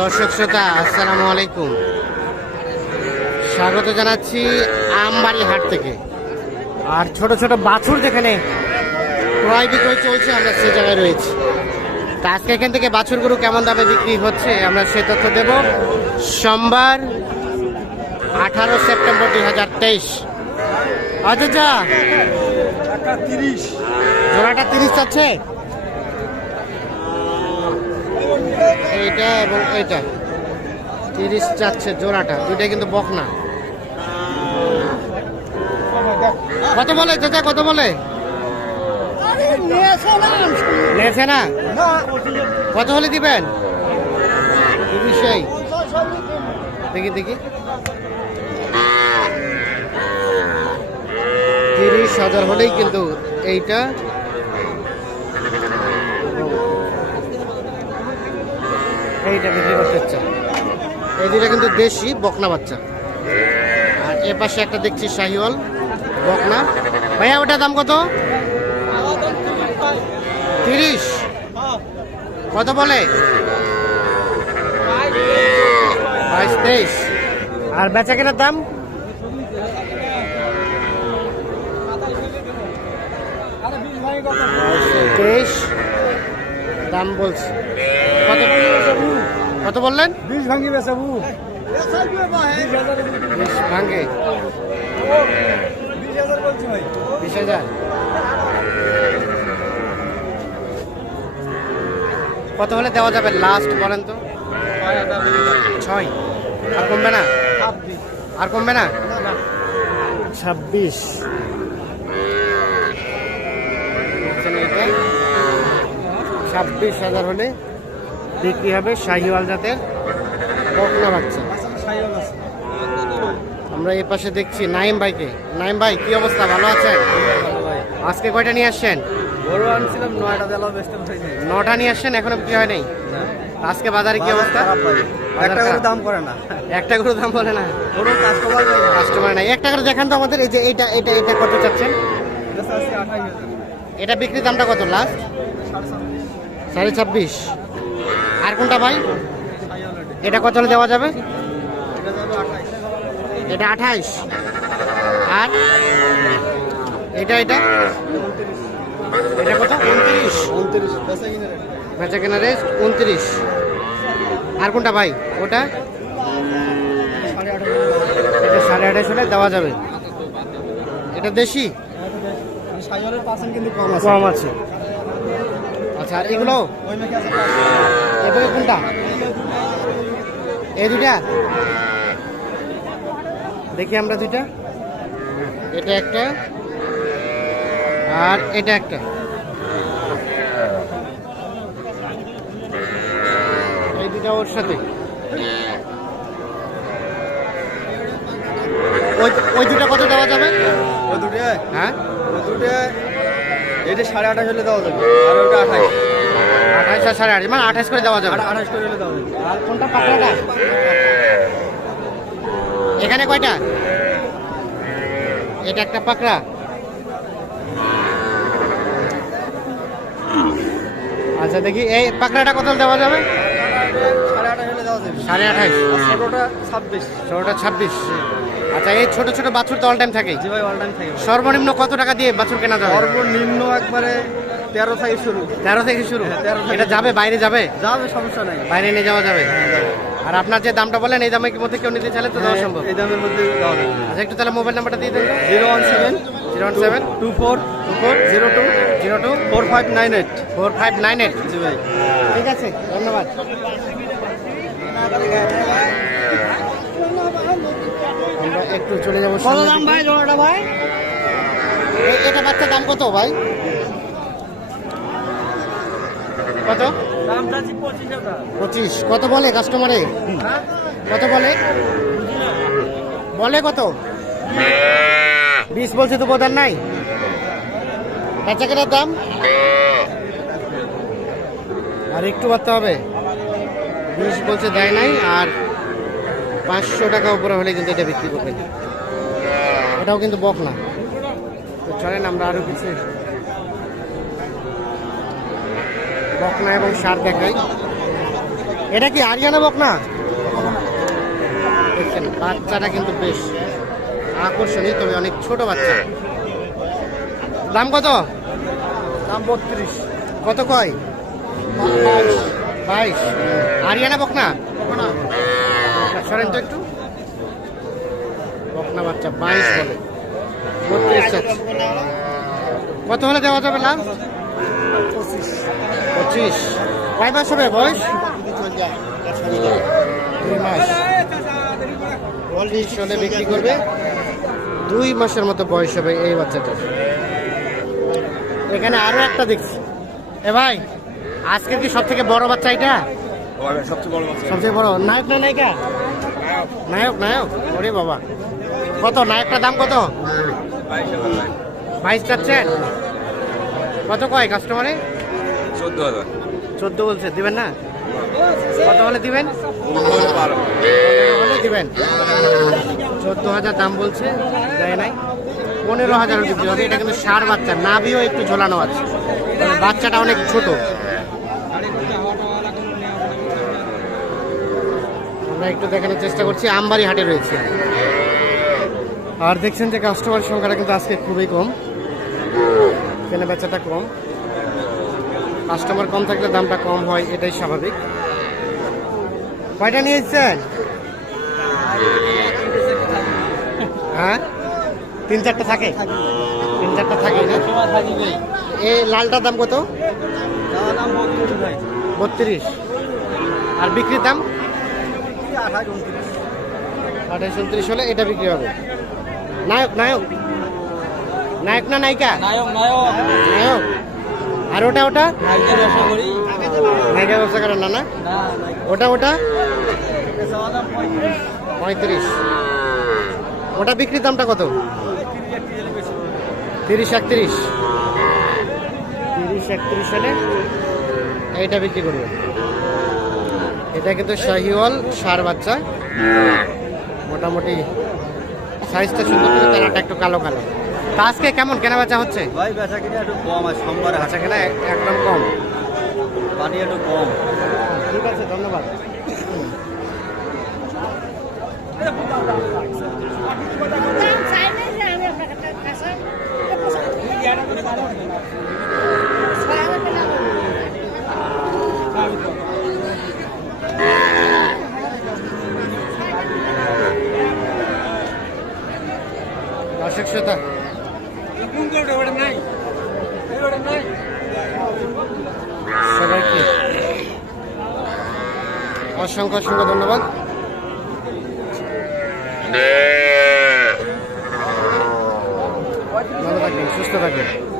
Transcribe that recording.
দর্শক শ্রোতা, আসসালামু আলাইকুম। স্বাগত জানাচ্ছি আমবাড়ি হাট থেকে। আর ছোট ছোট বাছুর যেখানে ক্রয় বিক্রয় চলছে, আমরা সে জায়গায় রয়েছি। তা আজকে এখান থেকে বাছুর গরু কেমন দামে বিক্রি হচ্ছে, আমরা সে তথ্য দেব। সোমবার আঠারো সেপ্টেম্বর দুই হাজার তেইশ। আচ্ছা তিরিশ জোড়াটা তিরিশ চাচ্ছে এইটা এবং এইটা তিরিশ চাচ্ছে জোড়াটা দুইটা কিন্তু বকনা। কত বলে চাচা, কত বলে? না? কত হলে দিবেন? তিরিশেই দেখি দেখি। তিরিশ হাজার হলেই কিন্তু এইটা এইটা বিক্রি করতে এই দুইটা কিন্তু দেশি বকনা বাচ্চা। আর এ পাশে একটা দেখছি শাহিওয়াল বকনা। ভাইয়া, ওটার দাম কত? তিরিশ। কত বলে? বাইশ, তেইশ। আর বেচা কেনার দাম? তেইশ। দাম বলছি। কত কত বললেন? বিশ ভাঙি বেসাবু বিশ ভাঙ্গে বিশ হাজার কত হলে দেওয়া যাবে লাস্ট বলেন তো? ছয়। আর কমবে না? আর কমবে না? ছাব্বিশ। ছাব্বিশ হাজার হলে বিক্রি হবে? শাহিওয়াল জাতের বকনা বাচ্চা। আমরা এই পাশে দেখছি নাইম ভাইকে। নাইম ভাই কি অবস্থা? ভালো আছেন? আজকে কয়টা নিয়ে আসছেন? নটা নিয়ে আসছেন এখনও বিক্রি হয় নাই? আজকে বাজারে কি অবস্থা? একটা করে দাম করে না। একটা করে দাম বলে না? কোনো কাস্টমার কাস্টমার নাই। একটা করে দেখান তো আমাদের এই যে এইটা এটা এটা কত চাচ্ছেন? এটা বিক্রি দামটা কত? লাস্ট সাড়ে ছাব্বিশ। আর কোনটা ভাই? এটা কত দেওয়া যাবে? এটা আঠাইশ। আর? এটা এটা? এটা কত? উনত্রিশ। বেচা কিনে রেস্ট উনত্রিশ। আর কোনটা ভাই? ওটা? এটা সাড়ে আঠাশ হলে দেওয়া যাবে। এটা দেশি? কম আছে। আচ্ছা আর এগুলো? এগুলো কোনটা? এই দুইটা? দেখি আমরা দুইটা। এটা একটা। আর এটা একটা। এই দুটা ওর সাথে। ওই ওই দুটা কত দেওয়া যাবে? ওই দুটায় হ্যাঁ? ওই দুটায় এটা সাড়ে আঠাশ হলে দেওয়া যাবে। আর ওটা আঠাশ। আঠাশ আর সাড়ে আঠাশ। মানে আঠাশ করে দেওয়া যাবে। আঠা- আঠাশ করে দেওয়া যাবে। আর কোনটা পাকড়াটা এখানে কয়টা? এটা একটা পাকড়া। আচ্ছা দেখি এই পাকড়াটা কত দেওয়া যাবে? সাড়ে আঠাশ আর ছাব্বিশ। আচ্ছা এই ছোট ছোট বাছুর তো অল টাইম থাকে। জি ভাই অল টাইম থাকে। সর্বনিম্ন কত টাকা দিয়ে বাছুর কেনা যাবে? সর্বনিম্ন একবারে তেরো থেকে শুরু। তেরো থেকে শুরু? হ্যাঁ, 13 থেকে এটা যাবে? বাইরে যাবে? যাবে সমস্যা নাই। বাইরে নিয়ে যাওয়া যাবে? আর আপনার যে দামটা বলেন এই দামের মধ্যে কেউ নিতে চাইলে তো দেওয়া সম্ভব। এই দামের মধ্যে আচ্ছা একটু তাহলে মোবাইল নাম্বারটা দিয়ে দেন zero one seven zero one seven two four two four zero two zero two four five nine eight. Four five nine eight. জি ভাই। ঠিক আছে ধন্যবাদ। আমরা একটু চলে যাব সামনের দিকে। জোড়াটা ভাই? এটা বাচ্চার দাম কত ভাই? কত? পঁচিশ। কত বলে কাস্টমারে কত বলে? বলে কত? বিশ বলছে তো বোধার নাই। বেচা কেনার দাম? আর একটু বাড়তে হবে। বিশ বলছে দেয় নাই, আর পাঁচশো টাকা উপরে হলে কিন্তু এটা বিক্রি করবে। এটাও কিন্তু বক না। তো চলেন, আমরা আরও কিছু বকনা এবং সার দেখাই। এটা কি আরিয়ানা বকনা? দেখছেন বাচ্চাটা কিন্তু বেশ আকর্ষণীয় তবে অনেক ছোট বাচ্চা। দাম কত? দাম বত্রিশ। কত কয়? বাইশ। আরিয়ানা বকনা? সরেন তো একটু। বকনা বাচ্চা বাইশ বলে। বত্রিশ কত হলে দেওয়া যাবে লাভ? পঁচিশ। কয় মাস হবে বয়স? দুই মাস। পঁচিশ হলে বিক্রি করবে। দুই মাসের মতো বয়স হবে এই বাচ্চাটার। এখানে আরও একটা দেখছি। এ ভাই আজকে কি সব থেকে বড় বাচ্চা এটা? সবচেয়ে বড়। নায়ক না নায়িকা? নায়ক নায়ক। ওরে বাবা। কত? নায়কটার দাম কত? বাইশ চাচ্ছেন? কত কয় কাস্টমারে? চোদ্দ হাজার। চোদ্দ বলছে, দিবেন না? কত হলে দিবেন? হলে দিবেন? চোদ্দ হাজার দাম বলছে, দেয় নাই। পনেরো হাজার বিক্রি এটা কিন্তু সার বাচ্চা, নাভিও একটু ঝোলানো আছে। বাচ্চাটা অনেক ছোট। আমরা একটু দেখানোর চেষ্টা করছি, আমবাড়ি হাটে রয়েছে। আর দেখছেন যে কাস্টমার সংখ্যাটা কিন্তু আজকে খুবই কম। কেনা বেচাটা কম। কাস্টমার কম থাকলে দামটা কম হয় এটাই স্বাভাবিক। কয়টা নিয়ে এসছেন হ্যাঁ? তিন চারটা থাকে? তিন চারটা থাকে এই লালটার দাম কত? বত্রিশ। আর বিক্রির দাম? আঠাশ উনত্রিশ হলে এটা বিক্রি হবে। নায়ক নায়ক। নায়ক না নায়িকা? নায়ক নায়ক। নায়ক। আর ওটা ওটা? ব্যবসা নায়িকা ব্যবসা করেন না না? ওটা ওটা? পঁয়ত্রিশ। ওটা বিক্রির দামটা কত? তিরিশ একত্রিশ। তিরিশ একত্রিশ হলে এইটা বিক্রি করবে এটা কিন্তু শাহিওয়াল সার বাচ্চা। মোটামুটি সাইজটা সুন্দর কালারটা একটু কালো কালো। তা আজকে কেমন কেনা বেচা হচ্ছে? ভাই বেচা কিনে একটু কম আছে সোমবারে আচ্ছা কেনা একদম কম। পানি একটু কম। ঠিক আছে ধন্যবাদ। দর্শক শ্রোতা সবাইকে অসংখ্য অসংখ্য ধন্যবাদ। ভালো থাকবেন সুস্থ থাকবেন।